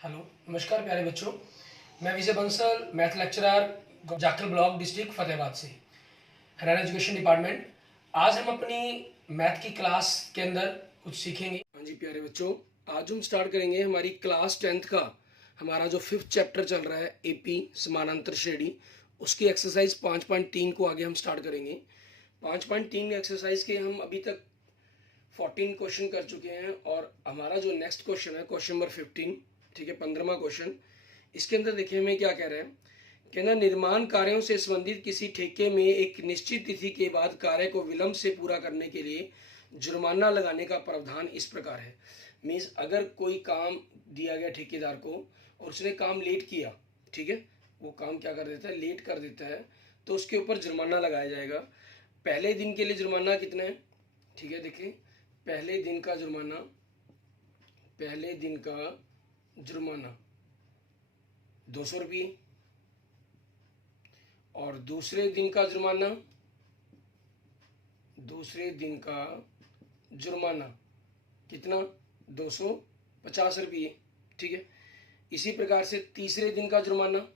Hello, नमस्कार प्यारे बच्चों। मैं Vijay Bansal, math lecturer, Jakhal block, district Fatehabad से, हरियाणा एजुकेशन डिपार्टमेंट। आज हम अपनी मैथ की क्लास के अंदर कुछ सीखेंगे। हाँ जी प्यारे बच्चों, आज हम स्टार्ट करेंगे हमारी क्लास 10th का हमारा जो 5th चैप्टर चल रहा है एपी समानांतर श्रेणी, उसकी एक्सरसाइज 5.3 को आगे हम स्टार्ट करेंगे। 5.3 एक्सरसाइज के हम अभी तक 14 क्वेश्चन कर चुके हैं और हमारा जो नेक्स्ट क्वेश्चन है क्वेश्चन नंबर 15, ठीक है, 15वां क्वेश्चन। इसके अंदर देखिए हमें क्या कह रहे हैं, कहना निर्माण कार्यों से संबंधित किसी ठेके में एक निश्चित तिथि के बाद कार्य को विलंब से पूरा करने के लिए जुर्माना लगाने का प्रावधान इस प्रकार है। मीन्स अगर कोई काम दिया गया ठेकेदार को और उसने काम लेट किया, ठीक है, वो काम क्या कर देता है, लेट कर देता है, तो उसके ऊपर जुर्माना लगाया जाएगा। पहले दिन के लिए जुर्माना कितना है, ठीक है, देखिए पहले दिन का जुर्माना, पहले दिन का जुर्माना 200 रुपये और दूसरे दिन का जुर्माना, दूसरे दिन का जुर्माना कितना, 250 रुपये, ठीक है। इसी प्रकार से तीसरे दिन का जुर्माना,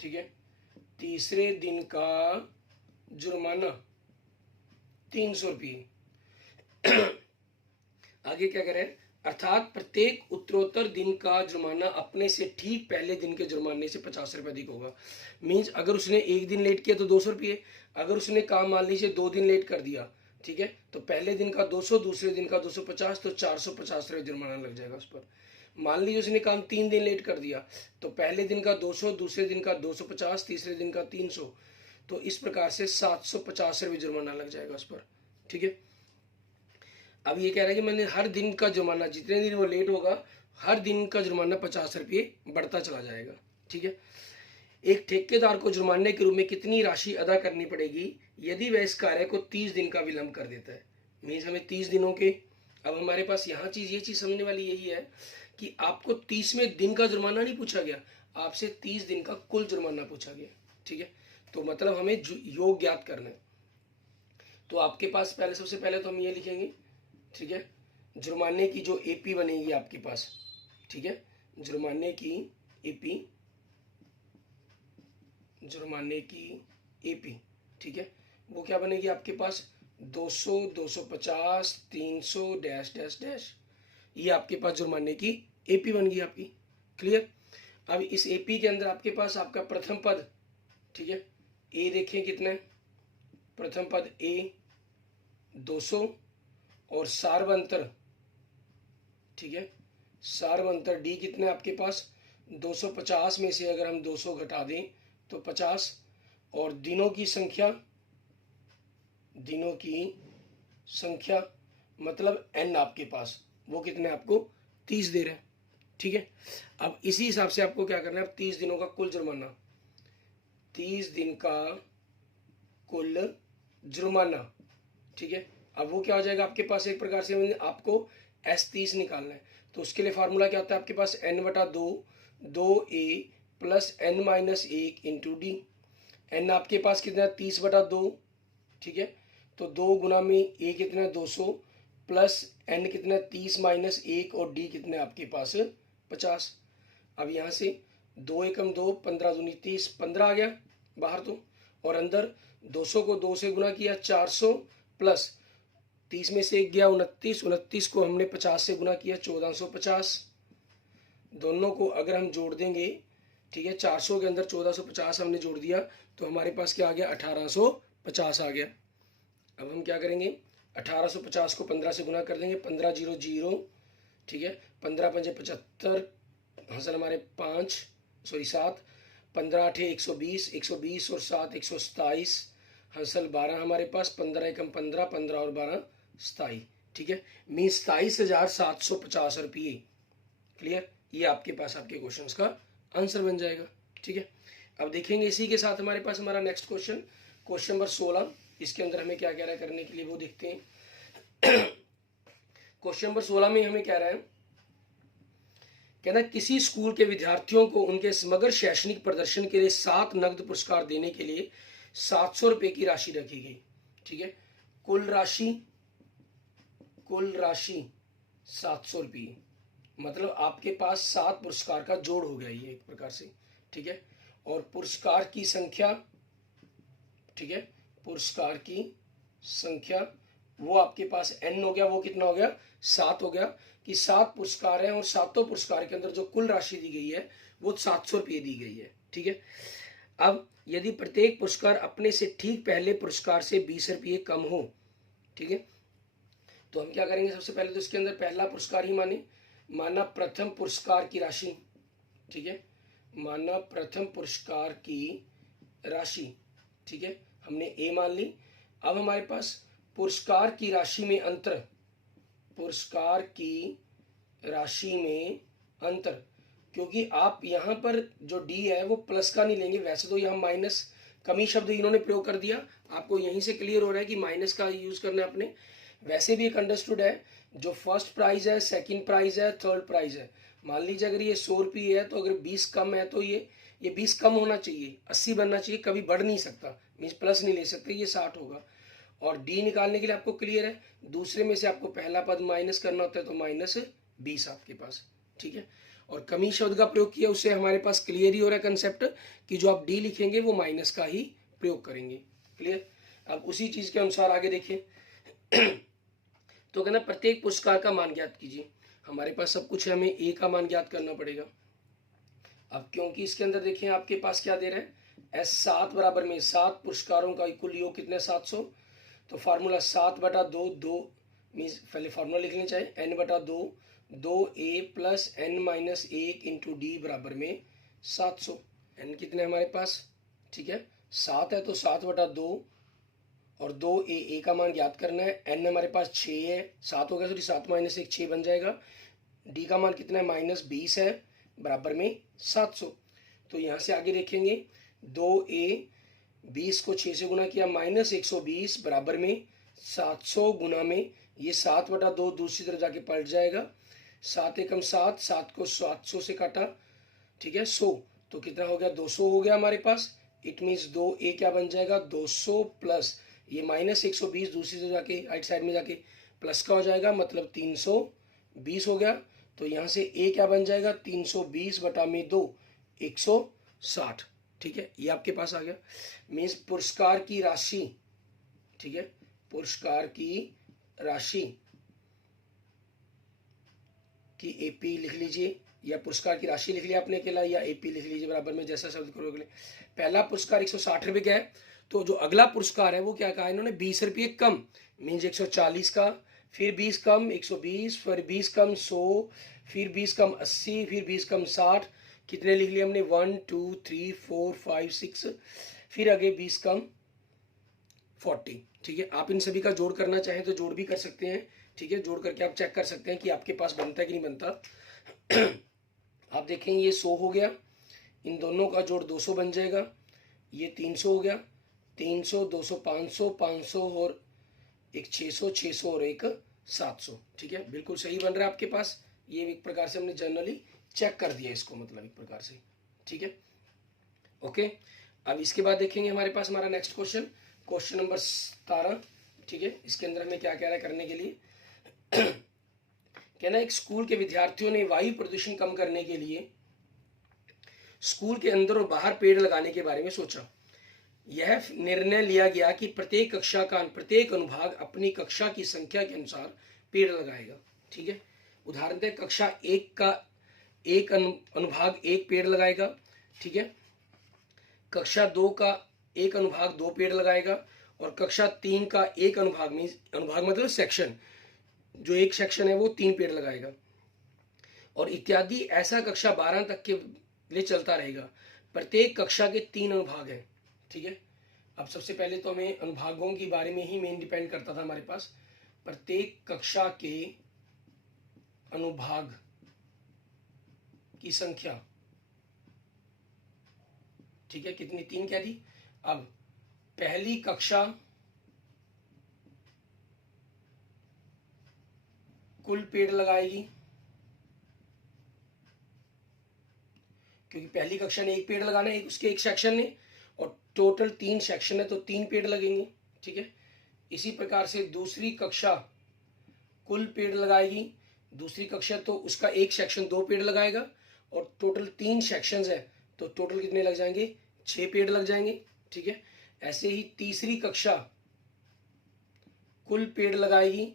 ठीक है, तीसरे दिन का जुर्माना 300 रुपये। आगे क्या करें, अर्थात प्रत्येक उत्तरोत्तर दिन का जुर्माना अपने से ठीक पहले दिन के जुर्माने से 50 रुपये अधिक होगा। मीन्स अगर उसने एक दिन लेट किया तो 200 रुपये, अगर उसने काम मान लीजिए 2 दिन लेट कर दिया, ठीक है, तो पहले दिन का 200, दूसरे दिन का 250, तो 450 रुपये जुर्माना लग जाएगा उस पर। मान लीजिए उसने काम 3 दिन लेट कर दिया, तो पहले दिन का 200, दूसरे दिन का 250, तीसरे दिन का 300, तो इस प्रकार से 750 रुपये जुर्माना लग जाएगा उस पर, ठीक है। अब ये कह रहा है कि मैंने हर दिन का जुर्माना, जितने दिन वो लेट होगा हर दिन का जुर्माना 50 रुपये बढ़ता चला जाएगा, ठीक है। एक ठेकेदार को जुर्माने के रूप में कितनी राशि अदा करनी पड़ेगी यदि वह इस कार्य को 30 दिन का विलंब कर देता है। मीन्स हमें 30 दिनों के, अब हमारे पास यहाँ ये चीज समझने वाली यही है कि आपको 30वें दिन का जुर्माना नहीं पूछा गया, आपसे 30 दिन का कुल जुर्माना पूछा गया, ठीक है। तो मतलब हमें योग ज्ञात करना है। तो आपके पास पहले, सबसे पहले तो हम ये लिखेंगे, ठीक है, जुर्माने की जो एपी बनेगी आपके पास, ठीक है, जुर्माने की एपी, जुर्माने की एपी, ठीक है, वो क्या बनेगी आपके पास 200, 250, 300 डैश डैश डैश, ये आपके पास जुर्माने की एपी बन गई आपकी। क्लियर। अब इस एपी के अंदर आपके पास आपका प्रथम पद, ठीक है, ए देखें कितना है, प्रथम पद ए 200 और सार्वंतर, ठीक है, सार्वंतर डी कितने आपके पास 250 में से अगर हम 200 घटा दें तो 50, और दिनों की संख्या, दिनों की संख्या मतलब एन आपके पास वो कितने आपको 30 दे रहे हैं, ठीक है। अब इसी हिसाब से आपको क्या करना है, अब 30 दिनों का कुल जुर्माना, 30 दिन का कुल जुर्माना, ठीक है। अब वो क्या हो जाएगा आपके पास, एक प्रकार से आपको S30 निकालना है, तो उसके लिए फार्मूला क्या होता है आपके पास, n/2 2a plus n-1 into D. N आपके पास कितना है 30/2, ठीक है, तो 2 गुना में a कितना है 200 प्लस n कितना है 30-1 और d कितना है आपके पास 50। अब यहाँ से 2 एकम 2, 15 दूनी 30, 15 आ गया बाहर, तो और अंदर 200 को 2 से गुना किया 400 प्लस 30 में से 1 गया 29, 29 को हमने 50 से गुना किया 1450। दोनों को अगर हम जोड़ देंगे, ठीक है, 400 के अंदर 1450 हमने जोड़ दिया तो हमारे पास क्या आ गया 1850 आ गया। अब हम क्या करेंगे, 1850 को 15 से गुना कर देंगे, 15 0 0, ठीक है, 15 पंजे 75, हासिल हमारे 5 सॉरी 7, 15 8 120, 120 और 7 127, हासिल 12 हमारे पास, 15 एकम 15, 15 और 12 27, ठीक है, मीन 27,750 रुपये। क्लियर। ये आपके पास आपके क्वेश्चन का आंसर बन जाएगा, ठीक है। अब देखेंगे इसी के साथ हमारे पास हमारा नेक्स्ट क्वेश्चन, क्वेश्चन नंबर 16। इसके अंदर हमें क्या कह रहा है करने के लिए वो देखते हैं। क्वेश्चन नंबर 16 में हमें कह रहा है, कहना किसी स्कूल के विद्यार्थियों को उनके समग्र शैक्षणिक प्रदर्शन के लिए 7 नकद पुरस्कार देने के लिए 700 रुपये की राशि रखी गई, ठीक है। कुल राशि 700 रुपये, मतलब आपके पास 7 पुरस्कार का जोड़ हो गया ये एक प्रकार से, ठीक है। और पुरस्कार की संख्या, ठीक है, पुरस्कार की संख्या वो आपके पास n हो गया, वो कितना हो गया 7 हो गया, कि 7 पुरस्कार हैं और सातों पुरस्कार के अंदर जो कुल राशि दी गई है वो 700 रुपये दी गई है, ठीक है। अब यदि प्रत्येक पुरस्कार अपने से ठीक पहले पुरस्कार से 20 रुपये कम हो, ठीक है, तो हम क्या करेंगे, सबसे पहले तो इसके अंदर पहला पुरस्कार ही माना प्रथम पुरस्कार की राशि, ठीक है, माना प्रथम पुरस्कार की राशि, ठीक है, हमने ए मान ली। अब हमारे पास पुरस्कार की राशि में अंतर, पुरस्कार की राशि में अंतर, क्योंकि आप यहाँ पर जो डी है वो प्लस का नहीं लेंगे, वैसे तो यहाँ माइनस कमी शब्द इन्होंने प्रयोग कर दिया, आपको यहीं से क्लियर हो रहा है कि माइनस का यूज करना है अपने। वैसे भी एक अंडरस्टूड है, जो फर्स्ट प्राइज है, सेकंड प्राइज है, थर्ड प्राइज है, मान लीजिए अगर ये 100 रुपये है तो अगर 20 कम है तो ये 20 कम होना चाहिए, 80 बनना चाहिए, कभी बढ़ नहीं सकता, मीन्स प्लस नहीं ले सकते, ये 60 होगा। और डी निकालने के लिए आपको क्लियर है, दूसरे में से आपको पहला पद माइनस करना होता है तो -20 आपके पास, ठीक है। और कमी शब्द का प्रयोग किया, उससे हमारे पास क्लियर ही हो रहा है कंसेप्ट कि जो आप डी लिखेंगे वो माइनस का ही प्रयोग करेंगे, क्लियर। अब उसी चीज के अनुसार आगे देखिए तो कहना प्रत्येक पुरस्कार का मान ज्ञात कीजिए। हमारे पास सब कुछ है, हमें ए का मान ज्ञात करना पड़ेगा। अब क्योंकि इसके अंदर देखिए आपके पास क्या दे रहा है, एस 7 बराबर में 7 पुरस्कारों का कुल योग कितने 700, तो फार्मूला 7/2, 2 मीन्स पहले फार्मूला लिख लेना चाहिए, n/2, 2a plus n-1 into D बराबर में 700। n कितने हमारे पास, ठीक है, 7 है तो 7/2 और 2a का मान ज्ञात करना है। n हमारे पास 6 है, 7 हो गया, सॉरी 7 - 1 6 बन जाएगा। d का मान कितना है -20 है, बराबर में 700। तो यहाँ से आगे देखेंगे 2a 20 को 6 से गुना किया, -120 बराबर में 700 गुना में ये 7/2 दूसरी तरफ जाके पलट जाएगा, 7 एकम 7, 7 को 700 से काटा, ठीक है, 100, तो कितना हो गया 200 हो गया हमारे पास। इट मीन्स 2a क्या बन जाएगा 200 प्लस ये -120 दूसरी तरफ जाके राइट साइड में जाके प्लस का हो जाएगा, मतलब 320 हो गया। तो यहाँ से a क्या बन जाएगा 320/2 160, ठीक है, ये आपके पास आ गया। मीन्स पुरस्कार की राशि, ठीक है, पुरस्कार की राशि की एपी लिख लीजिए, या पुरस्कार की राशि लिख लिया आपने अकेला, या एपी लिख लीजिए बराबर में जैसा शब्द करोगे। पहला पुरस्कार 160 रुपये का है, तो जो अगला पुरस्कार है वो क्या कहा इन्होंने 20 रुपये कम, मीन्स 140 का, फिर 20 कम 120, फिर 20 कम 100, फिर 20 कम 80, फिर 20 कम 60, कितने लिख लिए हमने 1 2 3 4 5 6, फिर आगे 20 कम 40, ठीक है। आप इन सभी का जोड़ करना चाहें तो जोड़ भी कर सकते हैं, ठीक है, जोड़ करके आप चेक कर सकते हैं कि आपके पास बनता है कि नहीं बनता। आप देखेंगे ये 100 हो गया, इन दोनों का जोड़ 200 बन जाएगा, ये 300 हो गया, 300 200 500 500 और एक 600 600 और एक 700, ठीक है, बिल्कुल सही बन रहा है आपके पास। ये एक प्रकार से हमने जनरली चेक कर दिया इसको, मतलब एक प्रकार से, ठीक है, ओके। अब इसके बाद देखेंगे हमारे पास हमारा नेक्स्ट क्वेश्चन, क्वेश्चन नंबर 17, ठीक है। इसके अंदर हमें क्या कह रहा है करने के लिए, कहना एक स्कूल के विद्यार्थियों ने वायु प्रदूषण कम करने के लिए स्कूल के अंदर और बाहर पेड़ लगाने के बारे में सोचा। यह निर्णय लिया गया कि प्रत्येक कक्षा का प्रत्येक अनुभाग अपनी कक्षा की संख्या के अनुसार पेड़ लगाएगा, ठीक है। उदाहरण दें कक्षा 1 का एक अनुभाग 1 पेड़ लगाएगा, ठीक है, कक्षा 2 का एक अनुभाग 2 पेड़ लगाएगा, और कक्षा 3 का एक अनुभाग में, अनुभाग मतलब सेक्शन, जो एक सेक्शन है वो 3 पेड़ लगाएगा, और इत्यादि, ऐसा कक्षा 12 तक के लिए चलता रहेगा। प्रत्येक कक्षा के 3 अनुभाग हैं, ठीक है। अब सबसे पहले तो हमें अनुभागों के बारे में ही मेन डिपेंड करता था हमारे पास, प्रत्येक कक्षा के अनुभाग की संख्या, ठीक है, कितनी 3 कह दी। अब पहली कक्षा कुल पेड़ लगाएगी, क्योंकि पहली कक्षा ने 1 पेड़ लगाना है, उसके एक सेक्शन ने, और टोटल 3 सेक्शन है तो 3 पेड़ लगेंगे, ठीक है। इसी प्रकार से दूसरी कक्षा कुल पेड़ लगाएगी, दूसरी कक्षा तो उसका एक सेक्शन 2 पेड़ लगाएगा और टोटल 3 सेक्शंस है तो टोटल कितने लग जाएंगे, 6 पेड़ लग जाएंगे। ठीक है, ऐसे ही तीसरी कक्षा कुल पेड़ लगाएगी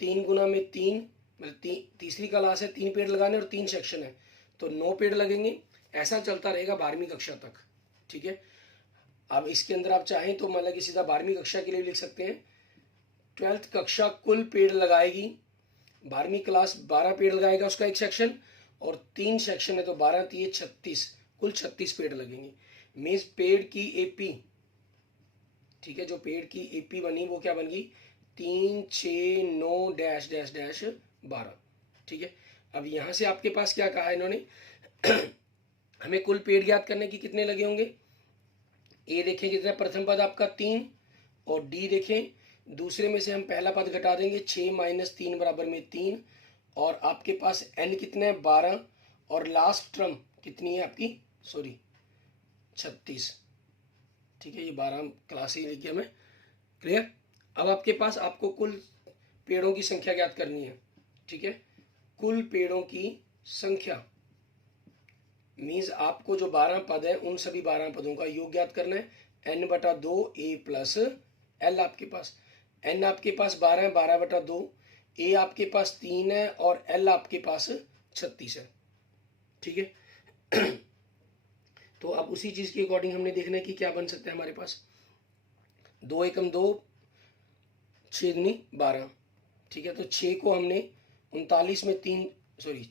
3 गुना में 3, मतलब तीसरी क्लास है, 3 पेड़ लगाने और 3 सेक्शन है तो 9 पेड़ लगेंगे। ऐसा चलता रहेगा 12वीं कक्षा तक। ठीक है, अब इसके अंदर आप चाहें तो मतलब कि सीधा 12वीं कक्षा के लिए लिख सकते हैं 12th कक्षा कुल पेड़ लगाएगी, 12वीं क्लास 12 पेड़ लगाएगा उसका एक सेक्शन और 3 सेक्शन है तो 12 3 36, कुल 36 पेड़ लगेंगे। मीन्स पेड़ की एपी, ठीक है, जो पेड़ की एपी बनी वो क्या बन गई, 3 6 9 डैश डैश डैश 12। ठीक है, अब यहाँ से आपके पास क्या कहा है इन्होंने हमें कुल पेड़ ज्ञात करने की कितने लगे होंगे। ए देखें कितना, प्रथम पद आपका 3 और डी देखें दूसरे में से हम पहला पद घटा देंगे 6 - 3 बराबर में 3 और आपके पास एन कितना है 12 और लास्ट टर्म कितनी है आपकी, सॉरी 36। ठीक है, ये 12 क्लास ही लिखी हमें, क्लियर। अब आपके पास आपको कुल पेड़ों की संख्या ज्ञात करनी है। ठीक है, कुल पेड़ों की संख्या मीन्स आपको जो 12 पद है उन सभी 12 पदों का योग ज्ञात करना है। n/2 a प्लस l आपके पास, n आपके पास 12 है, 12/2, a आपके पास 3 है और l आपके पास 36 है। ठीक है तो अब उसी चीज के अकॉर्डिंग हमने देखना है कि क्या बन सकता है हमारे पास। 2 एकम 2, 6 दूनी 12। ठीक है, तो 6 को हमने 39 में 3, सॉरी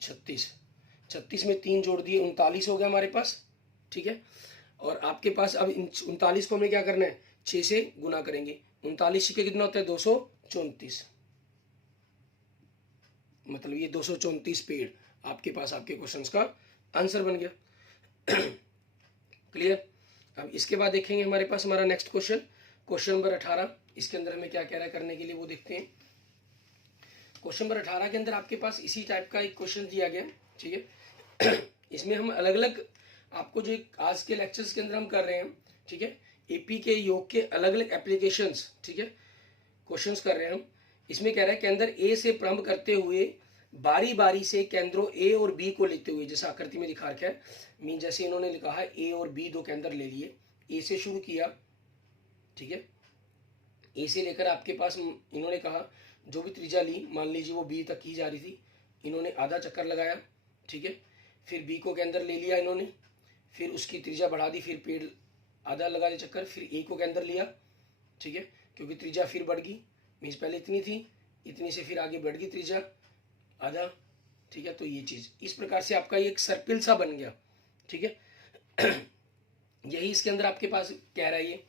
36 में 3 जोड़ दिए 39 हो गया हमारे पास। ठीक है, और आपके पास अब 39 को हमें क्या करना है, 6 से गुना करेंगे। 39 के कितना होता है 234, मतलब ये 234 पेड़ आपके पास आपके क्वेश्चंस का आंसर बन गया। क्लियर। अब इसके बाद देखेंगे हमारे पास हमारा नेक्स्ट क्वेश्चन नंबर 18। इसके अंदर हमें क्या कह रहा है करने के लिए वो देखते हैं। क्वेश्चन नंबर 18 के अंदर आपके पास इसी टाइप का एक क्वेश्चन दिया गया। ठीक है इसमें हम अलग अलग आपको जो आज के लेक्चर्स के अंदर हम कर रहे हैं, ठीक है, एपी के योग के अलग अलग एप्लीकेशंस, ठीक है, क्वेश्चंस कर रहे हैं हम। इसमें कह रहा है केंद्र ए से प्रारंभ करते हुए बारी बारी से केंद्रों ए और बी को लेते हुए, जैसा आकृति में दिखा रखा है, मीन जैसे इन्होंने लिखा है ए और बी दो केंद्र ले लिए, ए से शुरू किया। ठीक है, ए से लेकर आपके पास इन्होंने कहा जो भी त्रिज्या ली, मान लीजिए वो बी तक की जा रही थी, इन्होंने आधा चक्कर लगाया। ठीक है, फिर बी को केंद्र ले लिया इन्होंने, फिर उसकी त्रिज्या बढ़ा दी, फिर पेड़ आधा लगा दिया चक्कर, फिर ए को केंद्र लिया। ठीक है, क्योंकि त्रिज्या फिर बढ़ गई, मीन्स पहले इतनी थी, इतनी से फिर आगे बढ़ गई त्रिज्या आधा। ठीक है, तो ये चीज इस प्रकार से आपका एक सर्पिल सा बन गया। ठीक है यही इसके अंदर आपके पास कह रहा है ये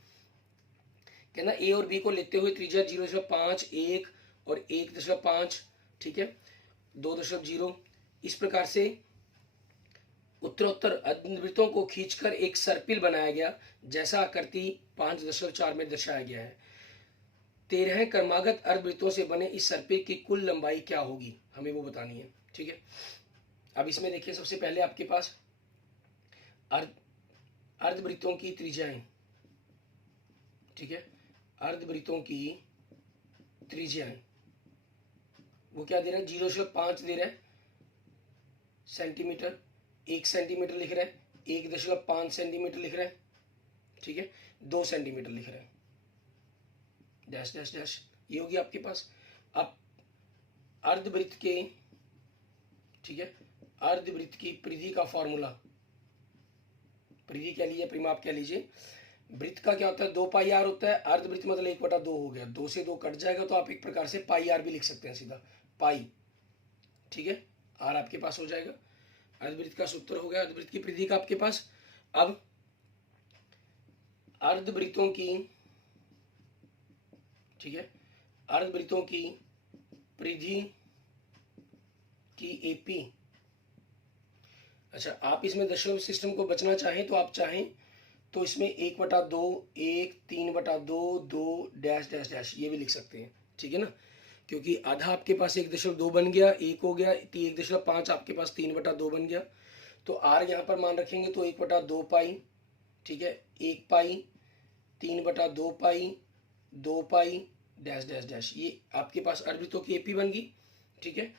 कहना ए और बी को लेते हुए त्रिज्या 0.5, 1 और 1.5, ठीक है, 2.0, इस प्रकार से उत्तरोत्तर अर्धवृत्तों को खींचकर एक सर्पिल बनाया गया, जैसा आकृति 5.4 में दर्शाया गया है। 13 क्रमागत अर्धवृत्तों से बने इस सर्पिल की कुल लंबाई क्या होगी, हमें वो बतानी है। ठीक है, अब इसमें देखिए सबसे पहले आपके पास अर्धवृत्तों की त्रिज्याएं, ठीक है, अर्धवृत्तों की त्रिज्याएं वो क्या दे रहा है, 0.5 दे रहा है सेंटीमीटर, 1 सेंटीमीटर लिख रहा है, 1.5 सेंटीमीटर लिख रहा है, ठीक है, 2 सेंटीमीटर लिख रहा है, डैश डैश डैश, ये होगी आपके पास। अब अर्धवृत्त के, ठीक है, अर्धवृत्त की परिधि का फॉर्मूला, परिधि क्या लीजिए, परिमाप क्या लीजिए, वृत्त का क्या होता है 2πr होता है, अर्धवृत्त मतलब 1/2 हो गया, 2 से 2 कट जाएगा तो आप एक प्रकार से πr भी लिख सकते हैं सीधा, पाई। ठीक है, r आपके पास हो जाएगा, अर्धवृत्त का सूत्र हो गया अर्धवृत्त की परिधि का आपके पास। अब अर्धवृत्तों की, ठीक है, अर्धवृत्तों की परिधि की एपी, अच्छा आप इसमें दशमलव सिस्टम को बचना चाहें तो आप चाहें तो इसमें 1/2, 1, 3/2, 2 डैश डैश डैश ये भी लिख सकते हैं। ठीक है ना, क्योंकि आधा आपके पास 1.2 बन गया, 1 हो गया, 1.5 आपके पास 3/2 बन गया, तो r यहाँ पर मान रखेंगे तो 1/2 पाई, ठीक है, 1 पाई, 3/2 पाई, 2 पाई डैश डैश डैश, ये आपके पास अर्धवृत्तों की एपी बन गई। ठीक है,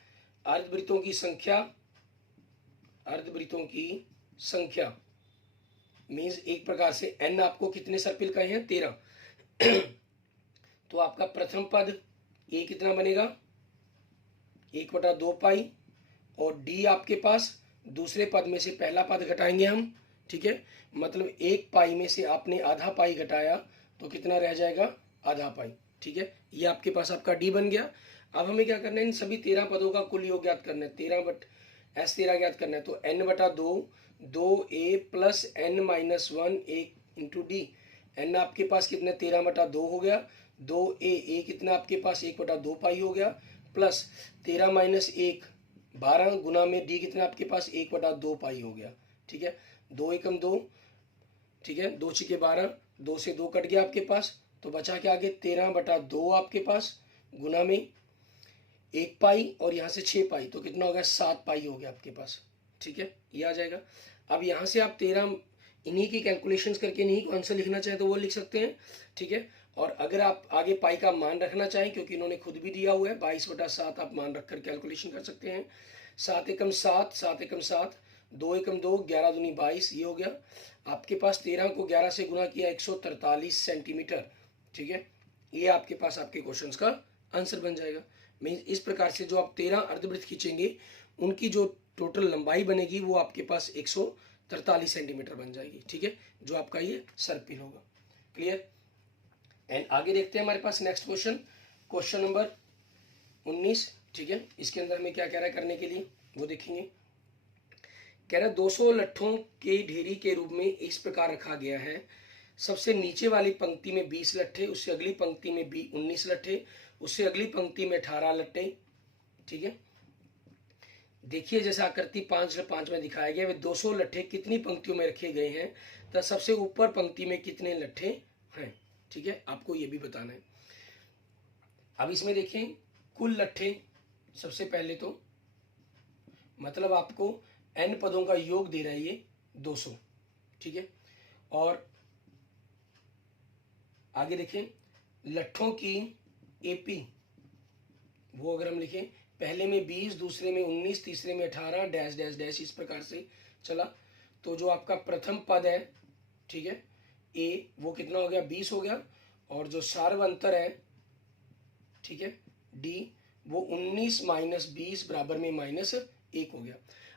अर्धवृत्तों की संख्या, अर्धवृत्तों की संख्या मीन्स एक प्रकार से n आपको कितने सर्पिल कहे हैं 13 तो आपका प्रथम पद a कितना बनेगा 1/2 पाई और d आपके पास दूसरे पद में से पहला पद घटाएंगे हम, ठीक है, मतलब 1 पाई में से आपने आधा पाई घटाया तो कितना रह जाएगा आधा पाई, ठीक है, ये आपके पास आपका d बन गया। अब हमें क्या करना है इन सभी 13 पदों का कुल योग ज्ञात करना है, 13 ज्ञात करना है। तो n/2 2a plus n-1 1 into D, n आपके पास कितना 13/2 हो गया, 2a कितना आपके पास 1/2 पाई हो गया, प्लस 13 माइनस 1 12 गुना में डी कितना आपके पास 1/2 पाई हो गया, ठीक है, 2 एकम 2, ठीक है, 2 छिके 12, 2 से 2 कट गया आपके पास, तो बचा के आगे 13/2 आपके पास गुना में 1 पाई और यहाँ से 6 पाई, तो कितना हो गया 7 पाई हो गया आपके पास, ठीक है, ये आ जाएगा। अब यहाँ से आप 13 इन्हीं की कैलकुलेशंस करके इन्हीं को आंसर लिखना चाहें तो वो लिख सकते हैं, ठीक है, और अगर आप आगे पाई का मान रखना चाहें क्योंकि इन्होंने खुद भी दिया हुआ है 22/7 आप मान रखकर कैलकुलेशन कर सकते हैं। 7 एकम 7, 7 एकम 7, 2 एकम 2, 11 दूनी 22, ये हो गया आपके पास। 13 को 11 से गुना किया 143 सेंटीमीटर, ठीक है, ये आपके पास आपके क्वेश्चन का आंसर बन जाएगा। मीन्स इस प्रकार से जो आप 13 अर्धवृत्त खींचेंगे उनकी जो टोटल लंबाई बनेगी वो आपके पास 143 सेंटीमीटर बन जाएगी, ठीक है, जो आपका ये सर्पिल होगा। क्लियर। एंड आगे देखते हैं हमारे पास नेक्स्ट क्वेश्चन, क्वेश्चन नंबर 19, ठीक है, इसके अंदर हमें क्या कह रहा है करने के लिए वो देखेंगे। कह रहा है 200 लट्ठों के ढेरी के रूप में इस प्रकार रखा गया है, सबसे नीचे वाली पंक्ति में 20 लट्ठे, उससे अगली पंक्ति में 19 लट्ठे, उससे अगली पंक्ति में 18 लट्ठे, ठीक है। देखिए जैसे आकृति 5 में दिखाया गया वे 200 लट्ठे कितनी पंक्तियों में रखे गए हैं तथा सबसे ऊपर पंक्ति में कितने लट्ठे हैं, ठीक है, आपको ये भी बताना है। अब इसमें देखें कुल लट्ठे, सबसे पहले तो मतलब आपको n पदों का योग दे रहा है ये 200, ठीक है, और आगे देखें लट्ठों की एपी, वो अगर हम लिखें पहले में 20, दूसरे में 19, तीसरे में 18 डैश डैश डैश इस प्रकार से चला, तो जो आपका प्रथम पद है, ठीक है, ए वो कितना हो गया 20 हो गया, और जो सार्वंतर है, ठीक है, डी वो 19 माइनस 20 बराबर में -1 हो गया।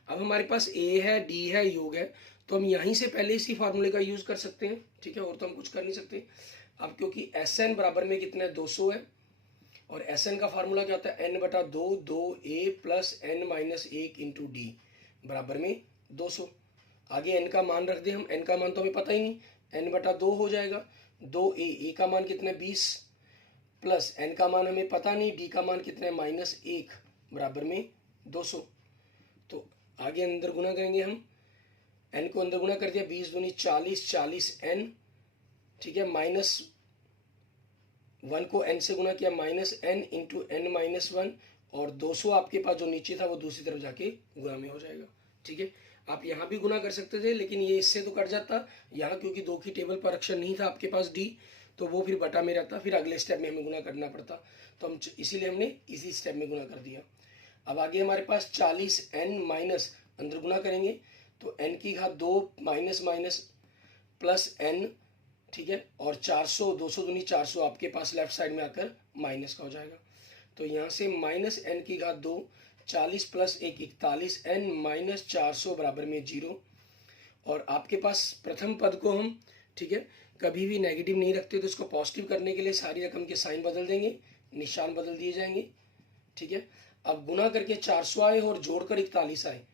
अब हमारे पास ए है डी है योग है, तो हम यहीं से पहले इसी फार्मूले का यूज कर सकते हैं, ठीक है, और तो हम कुछ कर नहीं सकते। अब क्योंकि एस एन बराबर में कितना है 200 है, और एस एन का फार्मूला क्या होता है n/2 2a plus n-1 into D बराबर में 200। आगे n का मान रख दें हम, n का मान तो हमें पता ही नहीं, n/2 हो जाएगा, 2a का मान कितना है 20 प्लस n का मान हमें पता नहीं, d का मान कितना है -1 बराबर में 200। तो आगे अंदर गुना करेंगे हम, n को अंदर गुना कर दिया 20 दूनी 40, 40n, ठीक है, -1 को n से गुना किया -n इंटू n-1, और 200 आपके पास जो नीचे था वो दूसरी तरफ जाके गुना में हो जाएगा, ठीक है। आप यहाँ भी गुना कर सकते थे लेकिन ये इससे तो कट जाता, यहाँ क्योंकि 2 की टेबल पर अक्षर नहीं था आपके पास d, तो वो फिर बटा में रहता, फिर अगले स्टेप में हमें गुना करना पड़ता, तो हम इसीलिए हमने इसी स्टेप में गुना कर दिया। अब आगे हमारे पास 40n माइनस अंदर गुना करेंगे तो n की घात 2 माइनस माइनस प्लस n, ठीक है, और 400 200 दूनी 400 आपके पास लेफ्ट साइड में आकर माइनस का हो जाएगा, तो यहाँ से -n की घात 2 40 प्लस 1 41n माइनस 400 बराबर में 0, और आपके पास प्रथम पद को हम, ठीक है, कभी भी नेगेटिव नहीं रखते, तो इसको पॉजिटिव करने के लिए सारी रकम के साइन बदल देंगे, निशान बदल दिए जाएंगे, ठीक है। अब गुना करके 400 आए और जोड़कर 41 आए,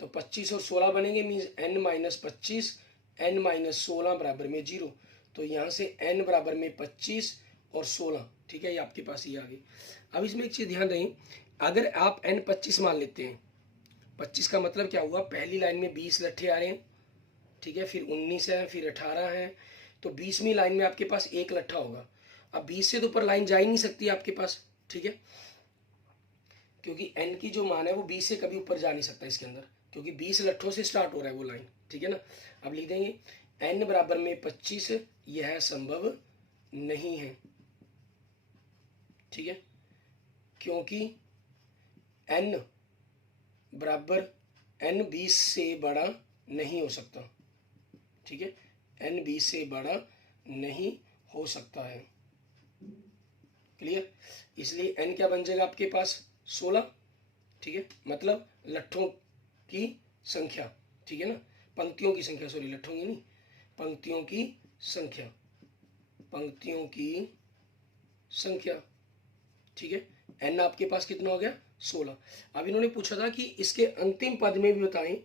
तो 25 और 16 बनेंगे, मीन्स n-25 n-16 बराबर में 0, तो यहाँ से n बराबर में 25 और 16, ठीक है, ये आपके पास ये आ गई। अब इसमें एक चीज़ ध्यान दें, अगर आप n 25 मान लेते हैं, 25 का मतलब क्या हुआ, पहली लाइन में 20 लट्ठे आ रहे हैं, ठीक है, फिर 19 है, फिर 18 है, तो 20वीं लाइन में आपके पास 1 लट्ठा होगा। अब 20 से तो ऊपर लाइन जा ही नहीं सकती आपके पास, ठीक है, क्योंकि n की जो मान है वो 20 से कभी ऊपर जा नहीं सकता इसके अंदर, क्योंकि 20 लट्ठों से स्टार्ट हो रहा है वो लाइन, ठीक है ना। अब लिख देंगे n बराबर में 25, यह संभव नहीं है, ठीक है, क्योंकि n बराबर n 20 से बड़ा नहीं हो सकता, ठीक है, n 20 से बड़ा नहीं हो सकता है। क्लियर? इसलिए n क्या बन जाएगा आपके पास 16, ठीक है, मतलब लट्ठों की संख्या, ठीक है ना, पंक्तियों की संख्या, सॉरी लट्ठों की नहीं, पंक्तियों की संख्या, पंक्तियों की संख्या, ठीक है। n आपके पास कितना हो गया 16। अब इन्होंने पूछा था कि इसके अंतिम पद में भी बताएं,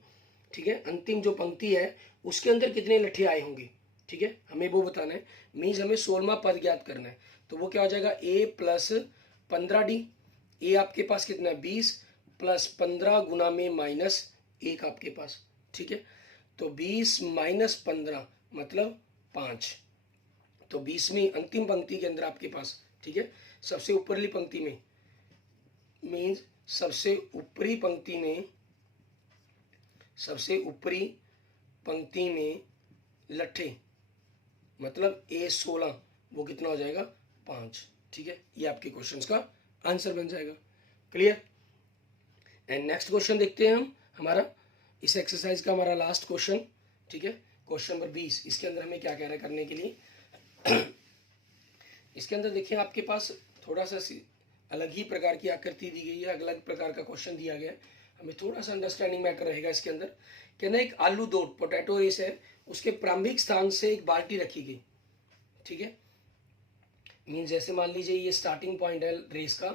ठीक है, अंतिम जो पंक्ति है उसके अंदर कितने लट्ठे आए होंगे, ठीक है, हमें वो बताना है। मीन्स हमें 16वां पद ज्ञात करना है। तो वो क्या हो जाएगा a प्लस 15d, a आपके पास कितना है 20 प्लस 15 गुना में माइनस 1 आपके पास, ठीक है। तो 20 माइनस 15 मतलब 5। तो 20वीं अंतिम पंक्ति के अंदर आपके पास, ठीक है, सबसे ऊपरली पंक्ति में, मीन्स सबसे ऊपरी पंक्ति में, सबसे ऊपरी पंक्ति में लट्ठे मतलब A16, वो कितना हो जाएगा 5, ठीक है। ये आपके क्वेश्चंस का आंसर बन जाएगा। क्लियर? एंड नेक्स्ट क्वेश्चन देखते हैं हम, हमारा इस एक्सरसाइज का हमारा लास्ट क्वेश्चन, ठीक है, क्वेश्चन नंबर 20। इसके अंदर हमें क्या कह रहा है करने के लिए इसके अंदर देखिए आपके पास थोड़ा सा अलग ही प्रकार की आकृति दी गई है, अलग प्रकार का क्वेश्चन दिया गया है, हमें थोड़ा सा अंडरस्टैंडिंग मैटर रहेगा इसके अंदर। कहना एक आलू दौड़ पोटैटो रेस है, उसके प्रारंभिक स्थान से एक बाल्टी रखी गई, ठीक है, मीन्स जैसे मान लीजिए ये स्टार्टिंग पॉइंट है रेस का,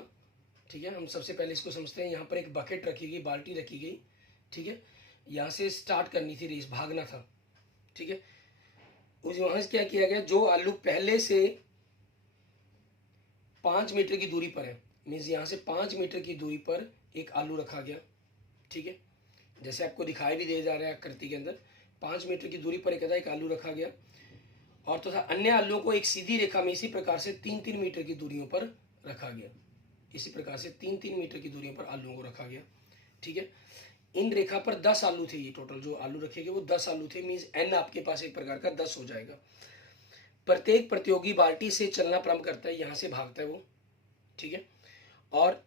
ठीक है, हम सबसे पहले इसको समझते हैं। यहाँ पर एक बकेट रखी गई, बाल्टी रखी गई, ठीक है, यहाँ से स्टार्ट करनी थी रेस, भागना था, ठीक है। उस वहां से क्या किया गया, जो आलू पहले से 5 मीटर की दूरी पर है, मीन्स यहाँ से 5 मीटर की दूरी पर एक आलू रखा गया, ठीक है, जैसे आपको दिखाई भी दे जा रहा है आकृति के अंदर, 5 मीटर की दूरी पर एक आलू रखा गया, और तथा अन्य आलूओं को एक सीधी रेखा में इसी प्रकार से 3-3 मीटर की दूरियों पर रखा गया, इसी प्रकार से 3-3 मीटर की दूरियों पर आलूओं को रखा गया, ठीक है। इन रेखा पर 10 आलू थे, ये टोटल जो आलू रखे गए वो 10 आलू थे, मीन्स n आपके पास एक प्रकार का 10 हो जाएगा। प्रत्येक प्रतियोगी बाल्टी से चलना प्रारंभ करता है, यहाँ से भागता है वो, ठीक है, और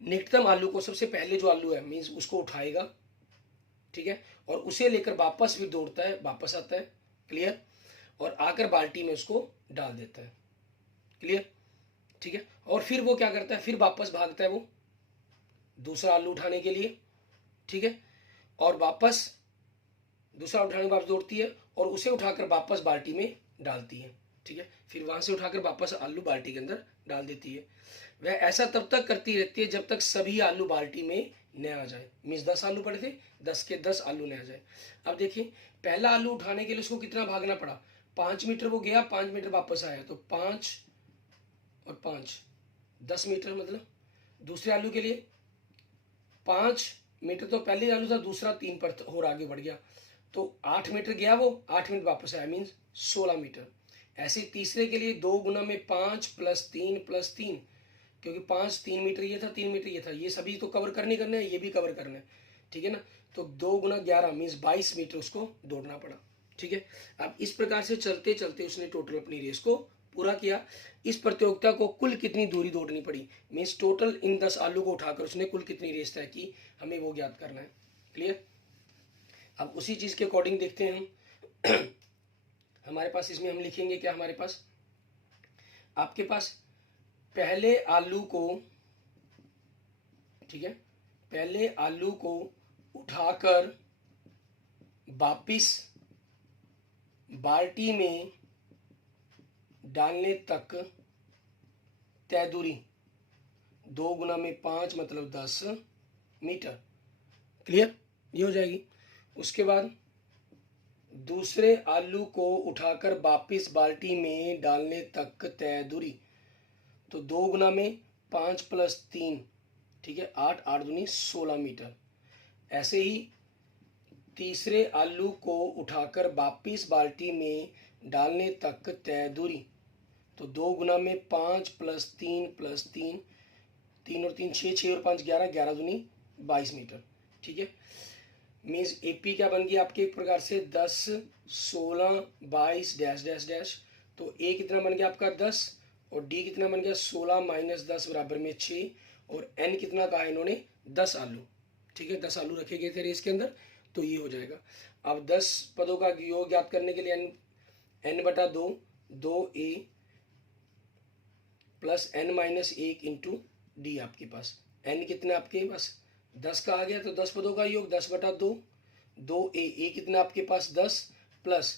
निकटतम आलू को, सबसे पहले जो आलू है मीन्स उसको उठाएगा, ठीक है, और उसे लेकर वापस फिर दौड़ता है, वापस आता है, क्लियर, और आकर बाल्टी में उसको डाल देता है, क्लियर, ठीक है। और फिर वो क्या करता है, फिर वापस भागता है वो दूसरा आलू उठाने के लिए, ठीक है, और वापस दूसरा उठाने वापस दौड़ती है और उसे उठाकर वापस बाल्टी में डालती है, ठीक है, फिर वहां से उठाकर वापस आलू बाल्टी के अंदर डाल देती है। वह ऐसा तब तक करती रहती है जब तक सभी आलू बाल्टी में न आ जाए, मीन्स 10 आलू पड़े थे, 10 के 10 आलू न आ जाए। अब देखिए पहला आलू उठाने के लिए उसको कितना भागना पड़ा, 5 मीटर वो गया, 5 मीटर वापस आया, तो 5 और 5 10 मीटर, मतलब दूसरे आलू के लिए 5 मीटर, तो पहले आलू था, दूसरा 3 पर और आगे बढ़ गया, तो 8 मीटर गया वो, 8 मिनट वापस आया, मीन्स 16 मीटर। ऐसे तीसरे के लिए 2 गुना में 5 प्लस 3 प्लस 3, क्योंकि 5 3 मीटर ये था, 3 मीटर ये था, ये सभी तो कवर करने हैं, ये भी कवर करना है, ठीक है ना, तो 2 गुना 11 मीन्स 22 मीटर उसको दौड़ना पड़ा, ठीक है। अब इस प्रकार से चलते चलते उसने टोटल अपनी रेस को पूरा किया। इस प्रतियोगिता को कुल कितनी दूरी दौड़नी पड़ी, मीन्स टोटल इन 10 आलू को उठाकर उसने कुल कितनी रेस तय की, हमें वो ज्ञात करना है, क्लियर। अब उसी चीज के अकॉर्डिंग देखते हैं हम हमारे पास इसमें हम लिखेंगे क्या, हमारे पास आपके पास पहले आलू को, ठीक है, पहले आलू को उठाकर वापिस बाल्टी में डालने तक तय दूरी 2 गुना में 5 मतलब 10 मीटर, क्लियर, ये हो जाएगी। उसके बाद दूसरे आलू को उठाकर वापिस बाल्टी में डालने तक तय दूरी, तो 2 गुना में 5 प्लस 3, ठीक है, 8 8 दूनी 16 मीटर। ऐसे ही तीसरे आलू को उठाकर वापिस बाल्टी में डालने तक तय दूरी, तो 2 गुना में 5 प्लस 3 प्लस 3, 3 और 3 6, 6 और 5 11, 11 दूनी 22 मीटर, ठीक है। मीन्स एपी क्या बन गई आपके एक प्रकार से 10 16 22 डैश डैश डैश, तो ए कितना बन गया आपका 10 और डी कितना बन गया 16 माइनस 10 बराबर में 6, और एन कितना कहा इन्होंने 10 आलू, ठीक है, 10 आलू रखे गए थे रेस के अंदर, तो ये हो जाएगा। अब 10 पदों का योग ज्ञात करने के लिए n बटा 2 2a plus n minus 1 into D आपके पास। n कितना आपके पास 10 का आ गया, तो 10 पदों का योग 10 बटा 2 2a कितना आपके पास 10 प्लस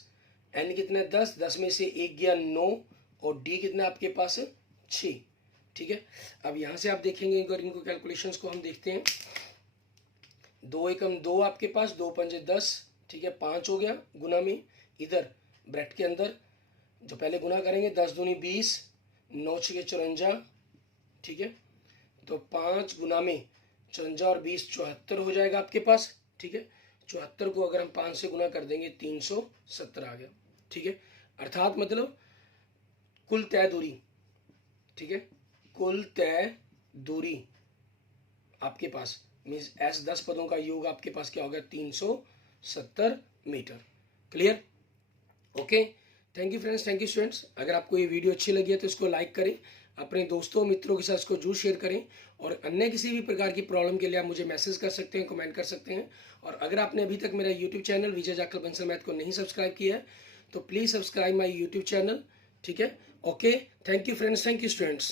n कितना 10, 10 में से 1 गया 9 और d कितना आपके पास 6। ठीक है, अब यहाँ से आप देखेंगे अगर इनको कैलकुलेशंस को हम देखते हैं, 2 एकम 2 आपके पास, 2 पंजे 10, ठीक है, 5 हो गया गुना में, इधर ब्रैकेट के अंदर जो पहले गुना करेंगे 10 दूनी 20, 9 छः 54, ठीक है, तो 5 गुना में 54 और 20 74 हो जाएगा आपके पास। ठीक है, 74 को अगर हम 5 से गुना कर देंगे 370 आ गया। ठीक है, अर्थात मतलब कुल तय दूरी, ठीक है, कुल तय दूरी आपके पास मीन्स एस 10 पदों का योग आपके पास क्या होगा 370 metre. Clear? Okay, thank you friends, thank you students. अगर आपको ये वीडियो अच्छी लगी है तो इसको लाइक करें, अपने दोस्तों मित्रों के साथ इसको जरूर शेयर करें, और अन्य किसी भी प्रकार की प्रॉब्लम के लिए आप मुझे मैसेज कर सकते हैं, कमेंट कर सकते हैं। और अगर आपने अभी तक मेरा यूट्यूब चैनल विजय जाखड़ बंसल मैथ को नहीं सब्सक्राइब किया है तो please subscribe my YouTube channel. ठीक है, okay, thank you friends, thank you students.